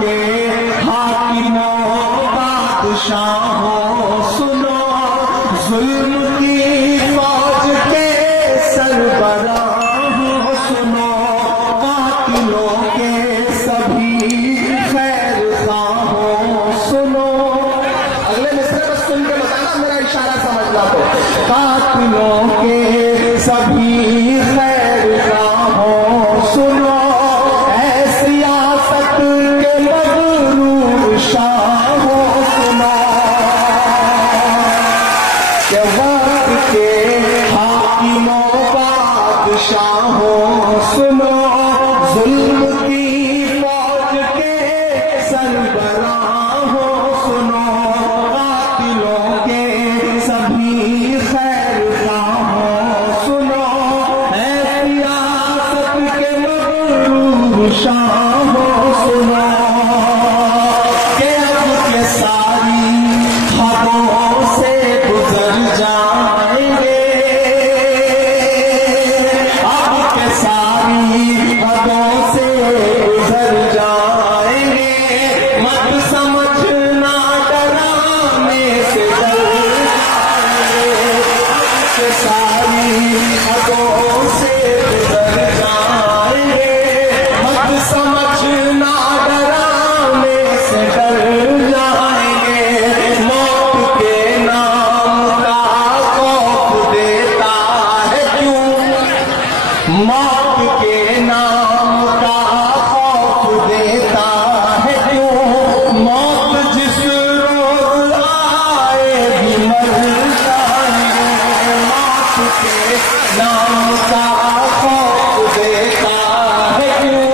के हाकिमों बादशाहों सुनो, जुल्म की फौज के सरबराहों सुनो, कातिलों के सभी खैर खाहों सुनो। अगले मिसरे बस सुन के बताना, मेरा इशारा समझ ला तो। कातिलों के सभी खैर खाहों सुनो, सियासत के मगरूर शाहों सुनो, के वक्त के हाकिमों बादशाहों सुनो, जुल्म की फौज के सरबराहों सुनो, कातिलों के सभी खैर खाहों सुनो, सियासत के मगरूर शाहों सुनो, के अब के सारी हदों से गुजर जाएंगे, अब के सारी हदों से गुजर जाएंगे, मत समझना डराने से डर जाएंगे, अब के सारी हदों से गुजर जाएंगे, मत समझना डराने से डर जाएंगे, मौत के नाम का खौफ देता है क्यों, मौत के नाम का खौफ देता है क्यों, मौत जिस रोज आएगी मर जाएंगे, मौत के नाम का खौफ देता है क्यों,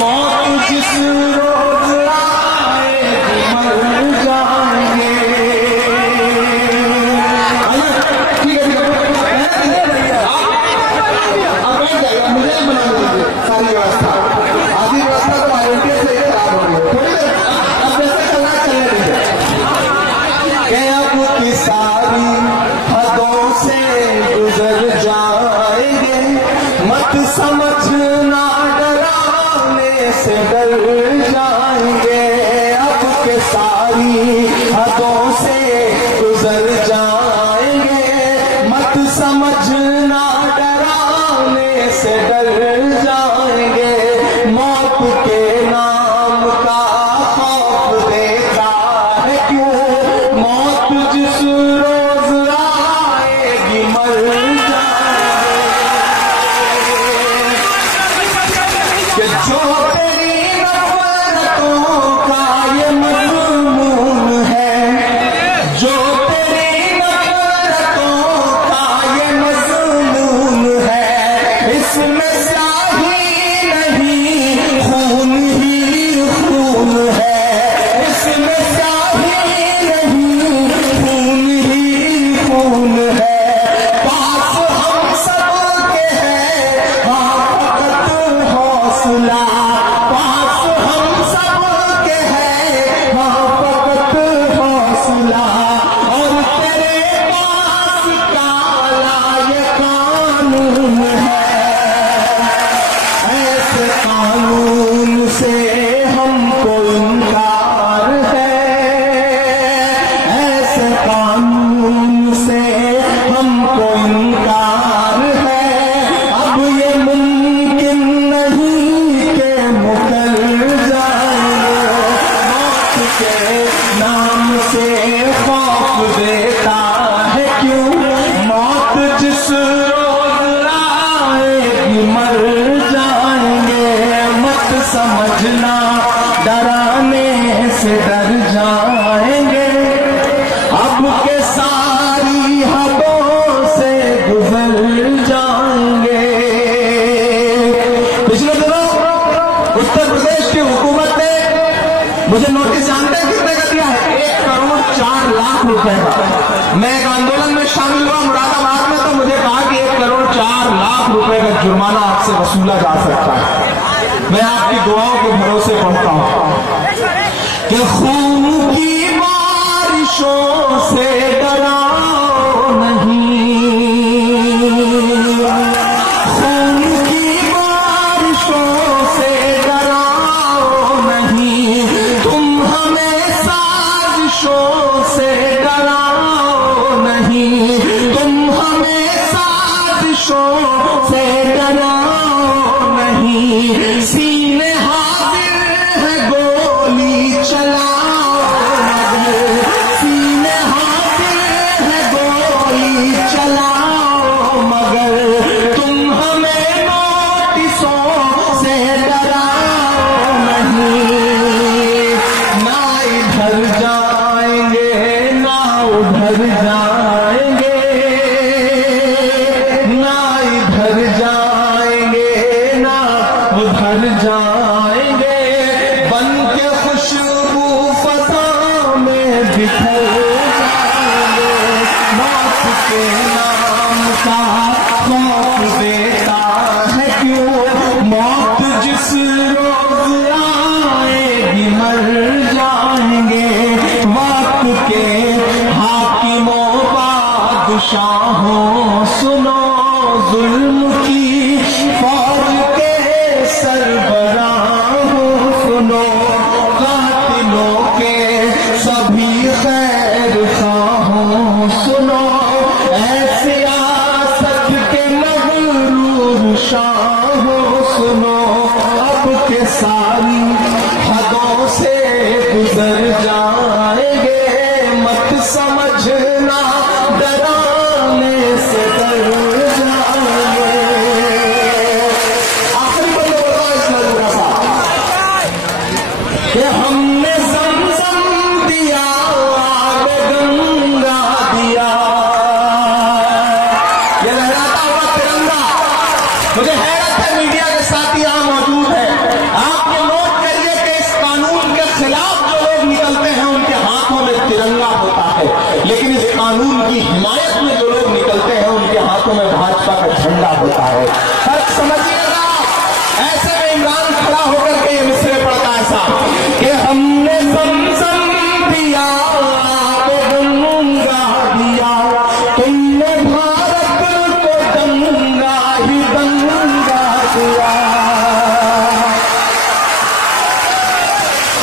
मौत जिस रोज आएगी मर जाएंगे। ठीक है, अब बैठ जाइए, मुझे ही बना दीजिए सारी व्यवस्था, आधी व्यवस्था तो वॉलंटियर से ही खराब हो गई, थोड़ी देर अब जैसे चलना चलने दीजिए। के अब की सारी हदों से गुजर जाएंगे, मत समझना डराने से डर जाएंगे, अब के सारी हदों से गुजर जाएंगे, मत समझना डराने से डर जाएंगे, मौत के नाम का खौफ देता है क्यों, मौत जिस रोज आएगी मर जाएंगे, कि जो तेरी नफरतों का ये मजमून है, जो तेरी नफरतों का ये मजमून है, इसमें स्याही नहीं खून ही खून है, इसमें स्याही नहीं खून ही खून है, पास हम सब के हैं हाँ फकत हौसला, पास हम सब के हैं हाँ फकत हौसला, और तेरे पास काला ये कानून है, ऐसे कानून से हमको इनकार है, ऐसे कानून से हमको इनकार है, अब ये मुमकिन नहीं के मुकर जाएंगे, मौत के नाम से खौफ देता है क्यों, मौत जिस रोज आएगी मर जाएंगे, मत समझना डराने से डर जाएंगे, अब के सारी हदों से गुजर जाएंगे। पिछले दिनों उत्तर प्रदेश की हुकूमत ने मुझे नोटिस जानते हैं कितने का दिया है, 1,04,00,000 रुपए का। मैं एक आंदोलन में शामिल हुआ मुरादाबाद में, तो मुझे कहा कि 1,04,00,000 रुपए का जुर्माना आपसे वसूला जा सकता है। मैं आपकी दुआओं के भरोसे पढ़ता हूं कि खून की बारिशों से डराओ नहीं, खून की बारिशों से डराओ नहीं, बिखर जाएंगे। मौत के नाम का खौफ देता है क्यों, मौत जिस रोज आएगी मर जाएंगे। वक्त के हाकिमों बादशाहों सुनो, जुल्म की फौज के सरबराहों सुनो, कातिलों के सभी खैर खाहों सुनो, ऐसे सियासत के मगरूर शाहों सुनो। अब के सारी हदों से गुजर जाएंगे, मत समझना डराने से डर जाएंगे। आखिरी बंदे बताओ इसमें जरा सा कि हमने ज़मज़म दिया, आग गंगा दिया। ये लहराता हुआ तिरंगा, मुझे हैरत है मीडिया के साथी यहाँ मौजूद है, आप ये नोट करिए कि इस कानून के खिलाफ जो लोग निकलते हैं उनके हाथों में तिरंगा होता है, लेकिन इस कानून की हिमायत में जो लोग निकलते हैं उनके हाथों में भाजपा का झंडा होता है। फर्क समझिएगा। ऐसे में इमरान खड़ा होकर के ये मिसरे पड़ता है साहब कि हमने ज़मज़म दिया, आग गंगा दिया, तुमने भारत को दंगा ही दंगा दिया।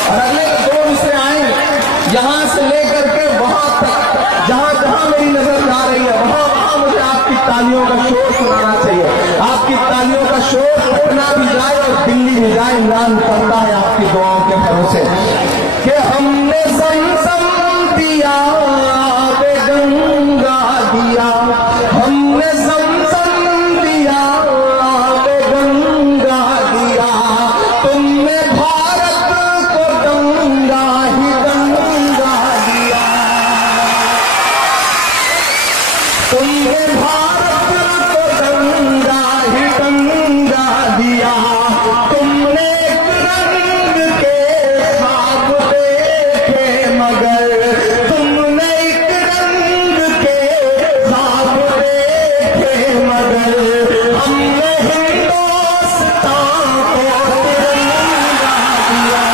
और अगले दो मिसरे आएंगे यहां से लेकर के वहां तक, जहां जहां मेरी नजर जा रही है वहां वहां मुझे आपकी तालियों का शोर सुनाना चाहिए। आपकी तालियों का शोर पटना भी जाए और दिल्ली भी जाए। इमरान करता है आपकी दुआओं के भरोसे कि हमने ज़मज़म दिया, आग गंगा दिया, हमने ज़मज़म दिया, आग गंगा दिया, तुमने भारत को दंगा ही दंगा दिया। तुमने भारत को दंगा ही दंगा दिया, तुमने एक रंग के ख्वाब देखे मगर, तुमने एक रंग के ख्वाब देखे मगर, हमने हिंदुस्तान को तिरंगा दिया।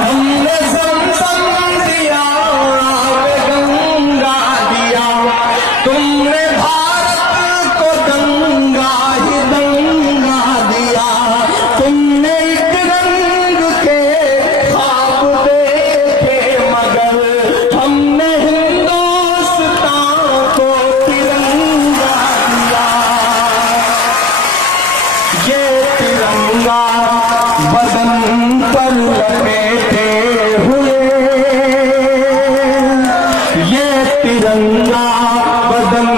हमने ज़मज़म दिया, आग गंगा दिया, तुमने भारत को दंगा ही दंगा दिया, तुमने एक रंग के ख्वाब देखे मगर, हमने हिंदुस्तान को तिरंगा दिया। ये तिरंगा बदन पर लपेटे हुए, ये तिरंगा बदन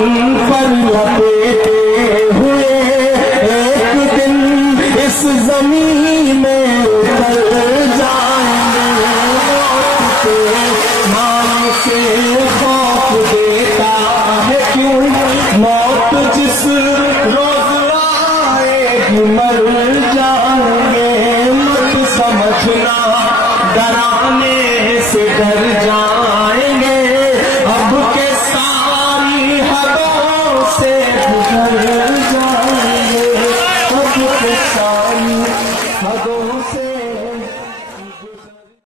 पर लपेटे हुए, एक दिन इस जमीन में उतर जाएंगे। मौत के नाम से खौफ देता है क्यों, मौत जिस रोज आएगी मर जाएंगे। मत समझना डराने से डर